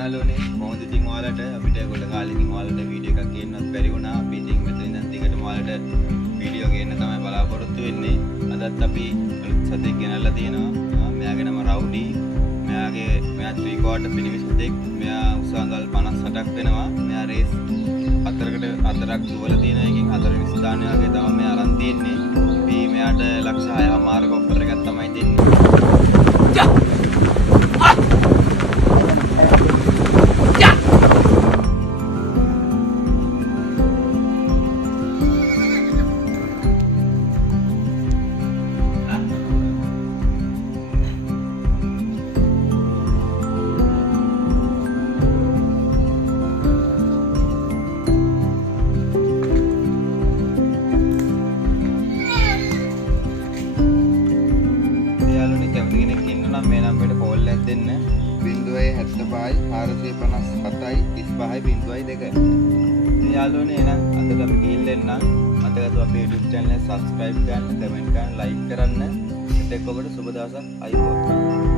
යාළුවනේ කොහොමද ඉතින් ඔයාලට අපිට ගොඩ කාලෙකින් ඔයාලට වීඩියෝ එකක් ගේන්නත් බැරි වුණා. අපි ඉතින් මෙතන ඉඳන් දිගටම ඔයාලට වීඩියෝ ගේන්න තමයි බලාපොරොත්තු වෙන්නේ. අදත් අපි සතෙක් ගෙනල්ලා තියෙනවා. මෙයාගේ නම රවුඩි. මෙයා 3 quarter පිනිවි සතෙක්. මෙයා උස අඟල් 58ක් වෙනවා. මෙයා රේස් හතරක් දුවලා තියෙන එකකින් 4 වෙනි ස්ථානය වගේ තමයි මෙයා අරන් තියෙන්නේ. අපි මෙයාට ලක්ෂ 6මාරක ඔෆර් එකක් තමයි දෙන්නේ. මේ නම්බරට කෝල් එකක් දෙන්න 075 457 35 02. ඉතින් යාළුවනේ එහෙනම් අදට අපි ගිහින් එන්නම්. අදට අපේ YouTube channel එක subscribe කරන්න, comment කරන්න, like කරන්න. ඒත් එක්ක ඔබට සුබ දවසක් අයිබෝන්.